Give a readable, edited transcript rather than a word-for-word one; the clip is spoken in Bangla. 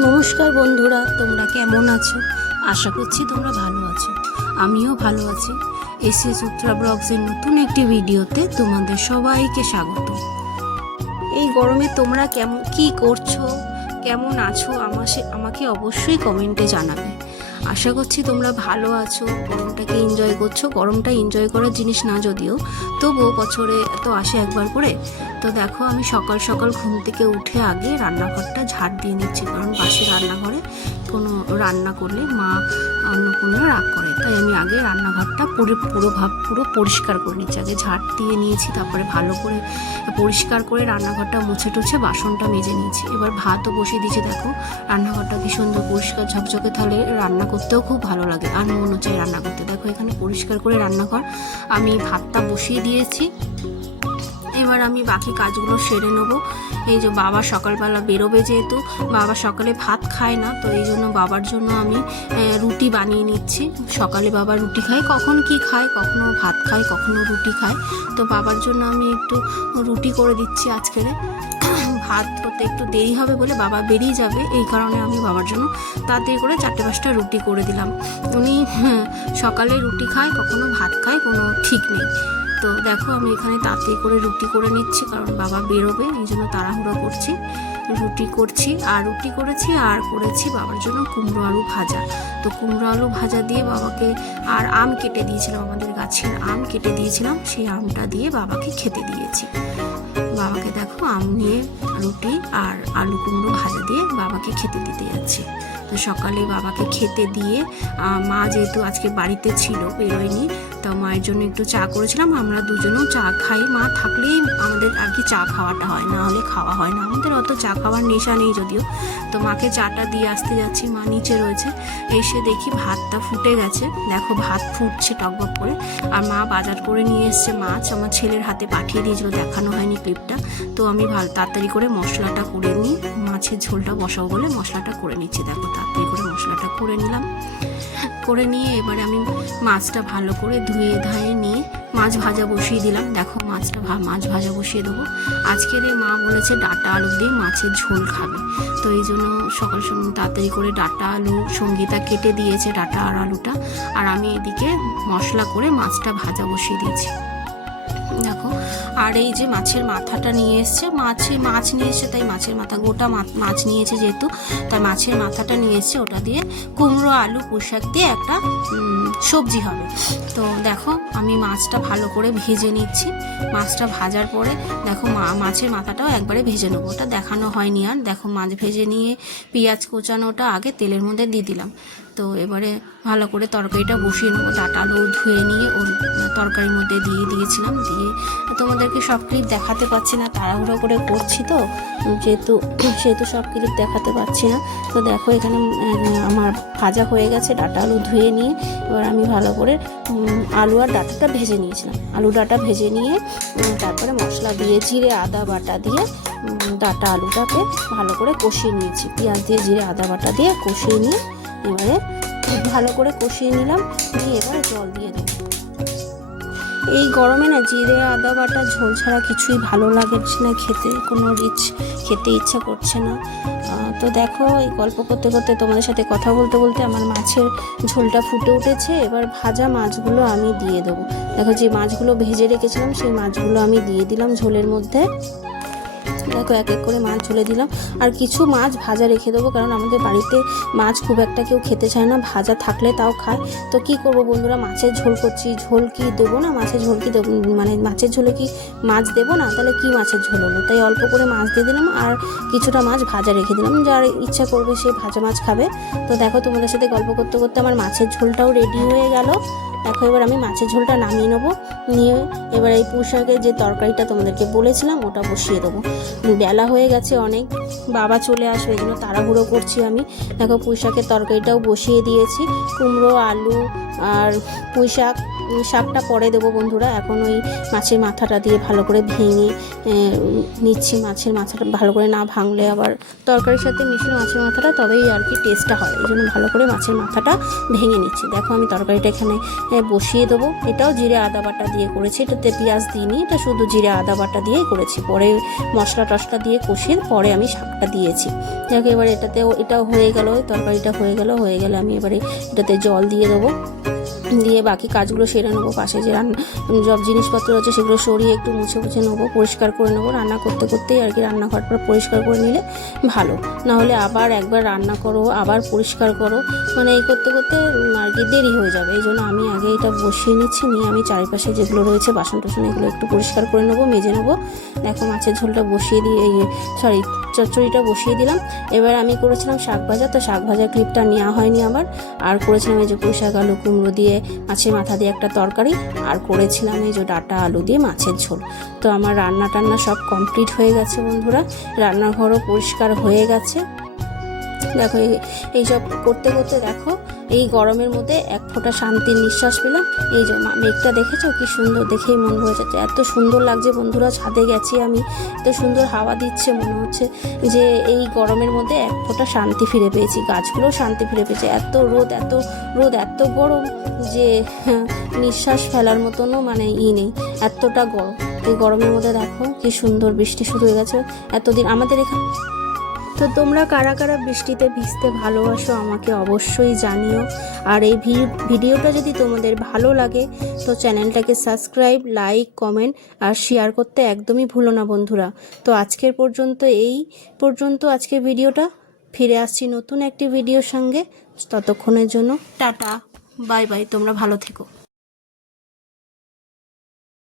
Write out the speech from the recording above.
নমস্কার বন্ধুরা, তোমরা কেমন আছো? আশা করছি তোমরা ভালো আছো। আমিও ভালো আছি। এসএস উত্তরা ব্লগসের নতুন একটি ভিডিওতে তোমাদের সবাইকে স্বাগত। এই গরমে তোমরা কি করছো, কেমন আছো আমাকে অবশ্যই কমেন্টে জানাবে। আশা করছি তোমরা ভালো আছো, গরমটাকে এনজয় করছো। গরমটা এনজয় করার জিনিস না যদিও, তবুও বছরে তো আসে একবার করে। তো দেখো, আমি সকাল সকাল ঘুম থেকে উঠে আগে রান্নাঘরটা ঝাড় দিয়ে নিচ্ছি, কারণ পাশে রান্নাঘরে কোনো রান্না করলে মা অন্নপূর্ণা রাগ করে। তাই আমি আগে রান্নাঘরটা পুরো পরিষ্কার করে নিচ্ছি। আগে ঝাড় দিয়ে নিয়েছি, তারপরে ভালো করে পরিষ্কার করে রান্নাঘরটা মুছে টুছে বাসনটা মেজে নিয়েছি। এবার ভাতও বসিয়ে দিয়েছি। দেখো, রান্নাঘরটা কি সুন্দর পরিষ্কার ঝকঝকে, তাহলে রান্না করতেও খুব ভালো লাগে আর মনও চাই রান্না করতে। দেখো, এখানে পরিষ্কার করে রান্নাঘর আমি ভাতটা বসিয়ে দিয়েছি। এবার আমি বাকি কাজগুলো সেরে নেবো। এই যে বাবা সকালবেলা বেরোবে, যেহেতু বাবা সকালে ভাত খায় না, তো এই জন্য বাবার জন্য আমি রুটি বানিয়ে নিচ্ছি। সকালে বাবা রুটি খায়, কখন কি খায়, কখনো ভাত খায়, কখনো রুটি খায়। তো বাবার জন্য আমি একটু রুটি করে দিচ্ছি আজকের। ভাত হতে একটু দেরি হবে বলে বাবা বেরিয়ে যাবে, এই কারণে আমি বাবার জন্য তাড়াতাড়ি করে 4-5টা রুটি করে দিলাম। উনি সকালে রুটি খায়, কখনো ভাত খায়, কোনো ঠিক নেই। তো দেখো, আমি এখানে তাড়াতাড়ি করে রুটি করে নিচ্ছি, কারণ বাবা বেরোবে, এই জন্য তাড়াহুড়ো করছি। রুটি করেছি আর করেছি বাবার জন্য কুমড়ো আলু ভাজা। তো কুমড়ো আলু ভাজা দিয়ে বাবাকে, আর আম কেটে দিয়েছিলাম, আমাদের গাছের আম কেটে দিয়েছিলাম, সেই আমটা দিয়ে বাবাকে খেতে দিয়েছি। বাবাকে দেখো, আম নিয়ে রুটি আর আলু কুমড়ো ভাজা দিয়ে বাবাকে খেতে দিতে যাচ্ছি। তো সকালে বাবাকে খেতে দিয়ে মা যেহেতু আজকে বাড়িতে ছিল, বেরোয়নি, তো মায়ের জন্য একটু চা করেছিলাম। আমরা দুজনেও চা খাই, মা থাকলেই আমাদের আর কি চা খাওয়াটা হয়, না হলে খাওয়া হয় না। আমাদের অত চা খাওয়ার নেশা নেই যদিও। তো মাকে চাটা দিয়ে আসতে যাচ্ছি, মা নিচে রয়েছে। এসে দেখি ভাতটা ফুটে গেছে। দেখো, ভাত ফুটছে টকবক করে। আর মা বাজার করে নিয়ে এসছে মাছ, আমার ছেলের হাতে পাঠিয়ে দিয়েছিল, দেখানো হয়নি ক্লিপটা। তো আমি তাড়াতাড়ি করে মশলাটা করে নিই, মাছের ঝোলটা বসাবো বলে মশলাটা করে নিচ্ছি। দেখো, তাড়াতাড়ি করে মশলাটা করে নিলাম। করে নিয়ে এবারে আমি মাছটা ভালো করে ধুয়ে ধায়ে নিয়ে মাছ ভাজা বসিয়ে দিলাম। দেখো, মাছ ভাজা বসিয়ে দেবো। আজকের মা বলেছে ডাঁটা আলু দিয়ে মাছের ঝোল খাবে, তো এই জন্য সকাল তাড়াতাড়ি করে ডাঁটা আলু সঙ্গীতা কেটে দিয়েছে, ডাঁটা আর আলুটা। আর আমি এদিকে মশলা করে মাছটা ভাজা বসিয়ে দিয়েছি। দেখো, আর এই যে মাছের মাথাটা নিয়ে এসছে, মাছ নিয়ে এসছে, তাই মাছের মাথা গোটা মাছ নিয়েছে যেহেতু, তাই মাছের মাথাটা নিয়ে এসছে। ওটা দিয়ে কুমড়ো আলু পুঁইশাক দিয়ে একটা সবজি হবে। তো দেখো, আমি মাছটা ভালো করে ভেজে নিচ্ছি। মাছটা ভাজার পরে দেখো, মাছের মাথাটাও একবারে ভেজে নেবো, ওটা দেখানো হয়নি আর। দেখো, মাছ ভেজে নিয়ে পেঁয়াজ কোচানোটা আগে তেলের মধ্যে দিয়ে দিলাম। তো এবারে ভালো করে তরকারিটা বসিয়ে নেবো। ডাঁটা আলু ধুয়ে নিয়ে ওর তরকারির মধ্যে দিয়ে দিয়েছিলাম। দিয়ে তোমাদেরকে সব ক্লিপ দেখাতে পারছি না, তাড়াহুড়ো করে করছি তো, সেহেতু সব ক্লিপ দেখাতে পারছি না। তো দেখো, এখানে আমার ভাজা হয়ে গেছে, ডাঁটা আলু ধুয়ে নিয়ে এবার আমি ভালো করে আলু আর ডাঁটাটা ভেজে নিয়েছিলাম। আলু ডাঁটা ভেজে নিয়ে তারপরে মশলা দিয়ে জিরে আদা বাটা দিয়ে ডাঁটা আলুটাকে ভালো করে কষিয়ে নিয়েছি। পেঁয়াজ দিয়ে জিরে আদা বাটা দিয়ে কষিয়ে নিয়ে এবারে ভালো করে কষিয়ে নিলাম। নিয়ে এবার জল দিয়ে দেবো। এই গরমে না জিরে আদা বাটা ঝোল ছাড়া কিছুই ভালো লাগছে না খেতে, কোনো খেতে ইচ্ছা করছে না। তো দেখো, এই গল্প করতে করতে তোমাদের সাথে কথা বলতে বলতে আমার মাছের ঝোলটা ফুটে উঠেছে। এবার ভাজা মাছগুলো আমি দিয়ে দেবো। দেখো, যে মাছগুলো ভেজে রেখেছিলাম সেই মাছগুলো আমি দিয়ে দিলাম ঝোলের মধ্যে। দেখো, এক এক করে মাছ ঝোলে দিলাম। আর কিছু মাছ ভাজা রেখে দেবো, কারণ আমাদের বাড়িতে মাছ খুব একটা কেউ খেতে চায় না, ভাজা থাকলে তাও খায়। তো কি করব বন্ধুরা, মাছের ঝোল করছি, ঝোল কি দেবো না, মাছের ঝোল কি দেবো, মানে মাছের ঝোলে কি মাছ দেবো না, তাহলে কি মাছের ঝোল হলো। তাই অল্প করে মাছ দিয়ে দিলাম, আর কিছুটা মাছ ভাজা রেখে দিলাম, যার ইচ্ছা করবে সে ভাজা মাছ খাবে। তো দেখো, তোমাদের সাথে গল্প করতে করতে আমার মাছের ঝোলটাও রেডি হয়ে গেল। দেখো, এবার আমি মাছের ঝোলটা নামিয়ে নেবো। নিয়ে এবার এই পুঁইশাকের যে তরকারিটা তোমাদেরকে বলেছিলাম ওটা বসিয়ে দেবো। বেলা হয়ে গেছে অনেক, বাবা চলে আসবে, এই জন্য তাড়াহুড়ো করছি আমি। দেখো, পুঁইশাকের তরকারিটাও বসিয়ে দিয়েছি। কুমড়ো আলু আর পুঁইশাক শাকটা পরে দেবো বন্ধুরা। এখন ওই মাছের মাথাটা দিয়ে ভালো করে ভেঙে নিচ্ছি। মাছের মাথাটা ভালো করে না ভাঙলে আবার তরকারির সাথে মিশলে মাছের মাথাটা তবেই আর কি টেস্টটা হয়, এই জন্য ভালো করে মাছের মাথাটা ভেঙে নিচ্ছি। দেখো আমি তরকারিটা এখানে বসিয়ে দেবো। এটাও জিরে আদা বাটা দিয়ে করেছি, এটাতে পেঁয়াজ দিইনি, এটা শুধু জিরে আদা বাটা দিয়েই করেছি। পরে মশলা টশলা দিয়ে কষিয়ে পরে আমি শাকটা দিয়েছি। যাকে এবার এটাও হয়ে গেল, তরকারিটা হয়ে গেলে আমি এবারে এটাতে জল দিয়ে দেবো, দিয়ে বাকি কাজগুলো সেরে নেবো। পাশে যে সব জিনিসপত্র আছে সেগুলো সরিয়ে একটু মুছে নেবো, পরিষ্কার করে নেবো। রান্না করতে করতেই আর কি রান্নাঘরটা পরিষ্কার করে নিলে ভালো, নাহলে আবার একবার রান্না করো আবার পরিষ্কার করো, মানে এই করতে করতে আর কি দেরি হয়ে যাবে। এই জন্য আমি আগে এটা বসিয়ে নিচ্ছি, নিয়ে আমি চারিপাশে যেগুলো রয়েছে বাসন টাসন এগুলো একটু পরিষ্কার করে নেবো, মেজে নেবো। দেখো মাছের ঝোলটা বসিয়ে দিয়ে চচ্চড়িটা বসিয়ে দিলাম। এবার আমি করেছিলাম শাক ভাজা, তো শাক ভাজার ক্লিপটা নেওয়া হয়নি আমার। আর করেছিলাম এই যে পুঁই শাক আলু কুমড়ো দিয়ে মাছের মাথা দিয়ে একটা তরকারি, আর করেছিলাম এই যে ডাঁটা আলু দিয়ে মাছের ঝোল। তো আমার রান্না টান্না সব কমপ্লিট হয়ে গেছে বন্ধুরা, রান্নাঘরও পরিষ্কার হয়ে গেছে। দেখো এইসব করতে করতে দেখো এই গরমের মধ্যে এক ফোঁটা শান্তির নিঃশ্বাস পেলাম। এই যে মেঘটা দেখেছো কি সুন্দর, দেখেই মন ভরে যাচ্ছে, এত সুন্দর লাগছে বন্ধুরা। ছাদে গেছি আমি, এত সুন্দর হাওয়া দিচ্ছে, মনে হচ্ছে যে এই গরমের মধ্যে এক ফোঁটা শান্তি ফিরে পেয়েছি, গাছগুলো শান্তি ফিরে পেয়েছে। এত রোদ এত গরম যে নিঃশ্বাস ফেলার মতনও মানে নেই, এতটা গরম। এই গরমের মধ্যে দেখো কি সুন্দর বৃষ্টি শুরু হয়ে গেছে এতদিন আমাদের এখানে। তো তোমরা কারা কারা বৃষ্টিতে ভিজতে ভালোবাসো আমাকে অবশ্যই জানিও। আর এই ভিডিওটা যদি তোমাদের ভালো লাগে তো চ্যানেলটাকে সাবস্ক্রাইব, লাইক, কমেন্ট আর শেয়ার করতে একদমই ভুলো না বন্ধুরা। তো আজকের পর্যন্ত আজকের ভিডিওটা, ফিরে আসছি নতুন একটি ভিডিওর সঙ্গে। ততক্ষণের জন্য টাটা, বাই বাই, তোমরা ভালো থেকো।